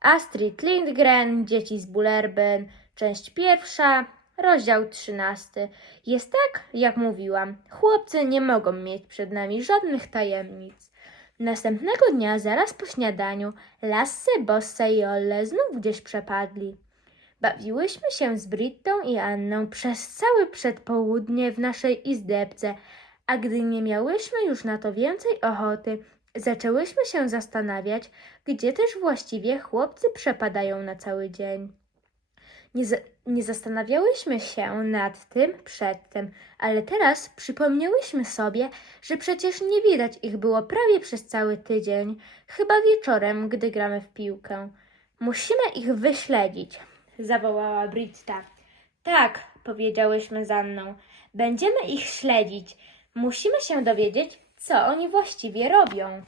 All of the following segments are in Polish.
Astrid Lindgren, Dzieci z Bullerbyn, część pierwsza, rozdział trzynasty. Jest tak, jak mówiłam. Chłopcy nie mogą mieć przed nami żadnych tajemnic. Następnego dnia, zaraz po śniadaniu, Lasse, Bosse i Olle znów gdzieś przepadli. Bawiłyśmy się z Brittą i Anną przez całe przedpołudnie w naszej izdebce, a gdy nie miałyśmy już na to więcej ochoty, zaczęłyśmy się zastanawiać, gdzie też właściwie chłopcy przepadają na cały dzień. Nie, nie zastanawiałyśmy się nad tym przedtem, ale teraz przypomniałyśmy sobie, że przecież nie widać ich było prawie przez cały tydzień, chyba wieczorem, gdy gramy w piłkę. Musimy ich wyśledzić, zawołała Britta. Tak, powiedziałyśmy z Anną. Będziemy ich śledzić. Musimy się dowiedzieć, co oni właściwie robią.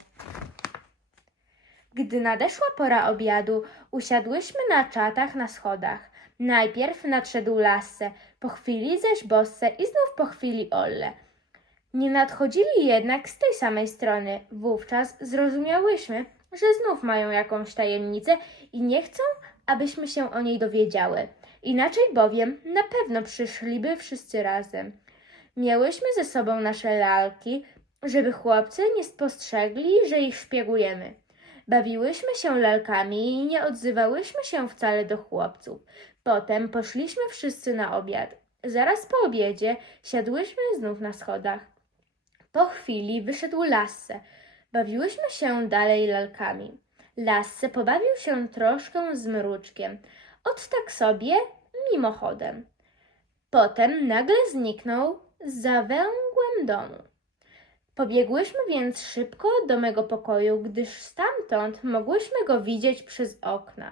Gdy nadeszła pora obiadu, usiadłyśmy na czatach na schodach. Najpierw nadszedł Lasse, po chwili zaś Bosse i znów po chwili Olle. Nie nadchodzili jednak z tej samej strony. Wówczas zrozumiałyśmy, że znów mają jakąś tajemnicę i nie chcą, abyśmy się o niej dowiedziały. Inaczej bowiem na pewno przyszliby wszyscy razem. Miałyśmy ze sobą nasze lalki, żeby chłopcy nie spostrzegli, że ich szpiegujemy. Bawiłyśmy się lalkami i nie odzywałyśmy się wcale do chłopców. Potem poszliśmy wszyscy na obiad. Zaraz po obiedzie siadłyśmy znów na schodach. Po chwili wyszedł Lasse. Bawiłyśmy się dalej lalkami. Lasse pobawił się troszkę z mruczkiem. Ot tak sobie, mimochodem. Potem nagle zniknął za węgłem domu. Pobiegłyśmy więc szybko do mego pokoju, gdyż stamtąd mogłyśmy go widzieć przez okna.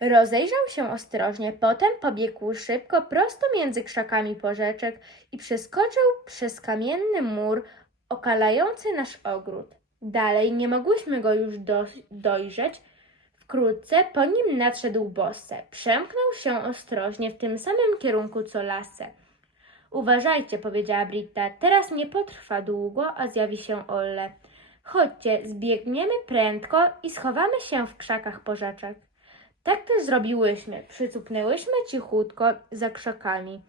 Rozejrzał się ostrożnie, potem pobiegł szybko prosto między krzakami porzeczek i przeskoczył przez kamienny mur okalający nasz ogród. Dalej nie mogłyśmy go już do, dojrzeć. Wkrótce po nim nadszedł Bosse. Przemknął się ostrożnie w tym samym kierunku co Lasse. Uważajcie, powiedziała Britta. Teraz nie potrwa długo, a zjawi się Olle. Chodźcie, zbiegniemy prędko i schowamy się w krzakach porzeczek. Tak też zrobiłyśmy. Przycupnęłyśmy cichutko za krzakami.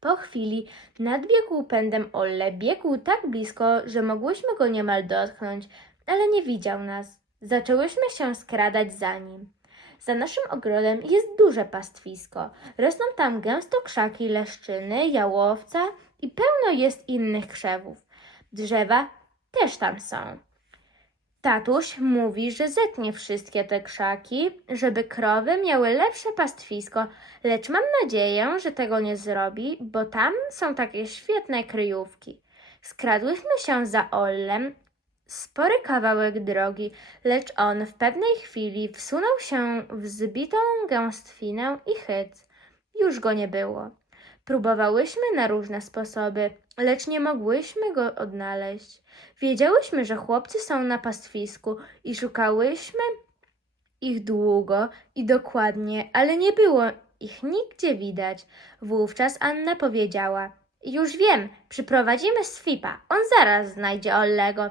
Po chwili nadbiegł pędem Olle. Biegł tak blisko, że mogłyśmy go niemal dotknąć, ale nie widział nas. Zaczęłyśmy się skradać za nim. Za naszym ogrodem jest duże pastwisko. Rosną tam gęsto krzaki leszczyny, jałowca i pełno jest innych krzewów. Drzewa też tam są. Tatuś mówi, że zetnie wszystkie te krzaki, żeby krowy miały lepsze pastwisko, lecz mam nadzieję, że tego nie zrobi, bo tam są takie świetne kryjówki. Skradłyśmy się za Ollem spory kawałek drogi, lecz on w pewnej chwili wsunął się w zbitą gęstwinę i chyc. Już go nie było. Próbowałyśmy na różne sposoby, lecz nie mogłyśmy go odnaleźć. Wiedziałyśmy, że chłopcy są na pastwisku i szukałyśmy ich długo i dokładnie, ale nie było ich nigdzie widać. Wówczas Anna powiedziała: Już wiem, przyprowadzimy Swipa. On zaraz znajdzie Ollego.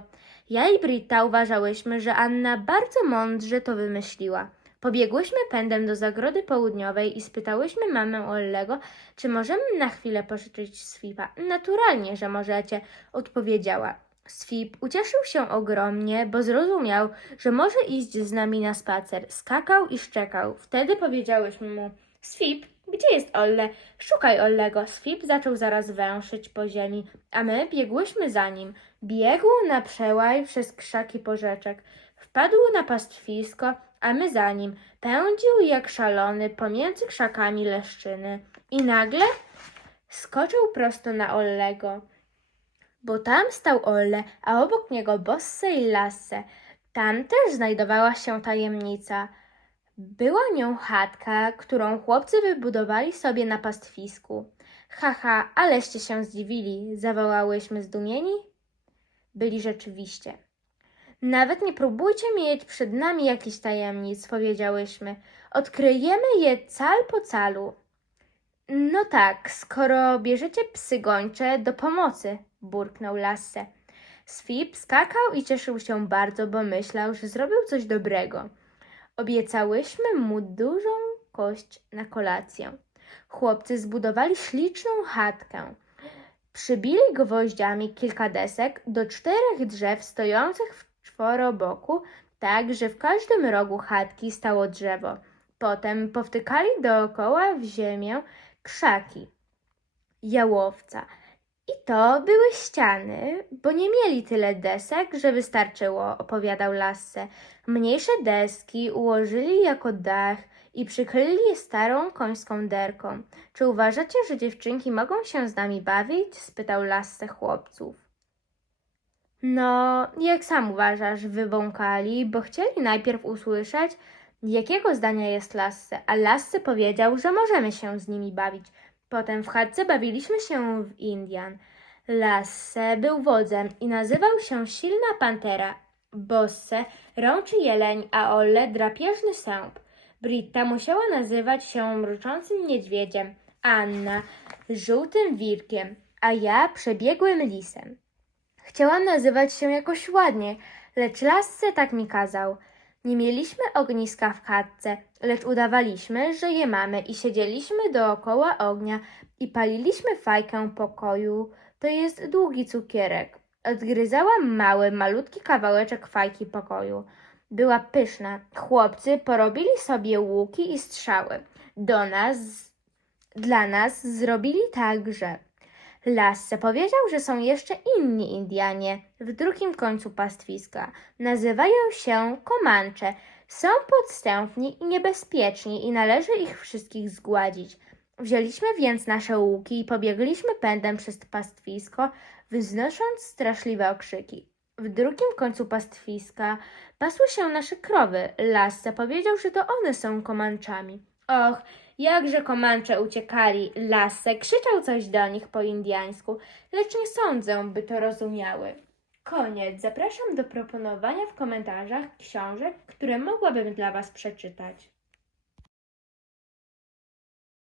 Ja i Britta uważałyśmy, że Anna bardzo mądrze to wymyśliła. Pobiegłyśmy pędem do zagrody południowej i spytałyśmy mamę Ollego, czy możemy na chwilę pożyczyć Swipa. Naturalnie, że możecie, odpowiedziała. Swip ucieszył się ogromnie, bo zrozumiał, że może iść z nami na spacer. Skakał i szczekał. Wtedy powiedziałyśmy mu: Swip, gdzie jest Olle? Szukaj Ollego. Swip zaczął zaraz węszyć po ziemi, a my biegłyśmy za nim. Biegł na przełaj przez krzaki porzeczek. Wpadł na pastwisko, a my za nim. Pędził jak szalony pomiędzy krzakami leszczyny. I nagle skoczył prosto na Ollego bo tam stał Olle, a obok niego Bosse i Lasse. Tam też znajdowała się tajemnica. Była nią chatka, którą chłopcy wybudowali sobie na pastwisku. Haha, aleście się zdziwili, zawołałyśmy zdumieni. Byli rzeczywiście. Nawet nie próbujcie mieć przed nami jakichś tajemnic, powiedziałyśmy. Odkryjemy je cal po calu. No tak, skoro bierzecie psy gończe do pomocy, burknął Lasse. Swip skakał i cieszył się bardzo, bo myślał, że zrobił coś dobrego. Obiecałyśmy mu dużą kość na kolację. Chłopcy zbudowali śliczną chatkę. Przybili gwoździami kilka desek do czterech drzew stojących w czworoboku, tak że w każdym rogu chatki stało drzewo. Potem powtykali dookoła w ziemię krzaki jałowca. I to były ściany, bo nie mieli tyle desek, że wystarczyło, opowiadał Lasse. Mniejsze deski ułożyli jako dach i przykryli je starą końską derką. Czy uważacie, że dziewczynki mogą się z nami bawić? spytał Lasse chłopców. No, jak sam uważasz, wybąkali, bo chcieli najpierw usłyszeć, jakiego zdania jest Lasse, a Lasse powiedział, że możemy się z nimi bawić. Potem w chatce bawiliśmy się w Indian. Lasse był wodzem i nazywał się Silna Pantera. Bosse rączy jeleń, a Olle drapieżny sęp. Britta musiała nazywać się mruczącym niedźwiedziem, Anna żółtym wilkiem, a ja przebiegłym lisem. Chciałam nazywać się jakoś ładnie, lecz Lasse tak mi kazał. Nie mieliśmy ogniska w chatce, lecz udawaliśmy, że je mamy i siedzieliśmy dookoła ognia i paliliśmy fajkę pokoju. To jest długi cukierek. Odgryzałam mały, malutki kawałeczek fajki pokoju. Była pyszna. Chłopcy porobili sobie łuki i strzały. Do nas, dla nas zrobili także. Lasse powiedział, że są jeszcze inni Indianie w drugim końcu pastwiska. Nazywają się Komancze. Są podstępni i niebezpieczni i należy ich wszystkich zgładzić. Wzięliśmy więc nasze łuki i pobiegliśmy pędem przez pastwisko, wznosząc straszliwe okrzyki. W drugim końcu pastwiska pasły się nasze krowy. Lasse powiedział, że to one są Komanczami. Och, Jakże Komancze uciekali, Lasse krzyczał coś do nich po indiańsku, lecz nie sądzę, by to rozumiały. Koniec. Zapraszam do proponowania w komentarzach książek, które mogłabym dla Was przeczytać.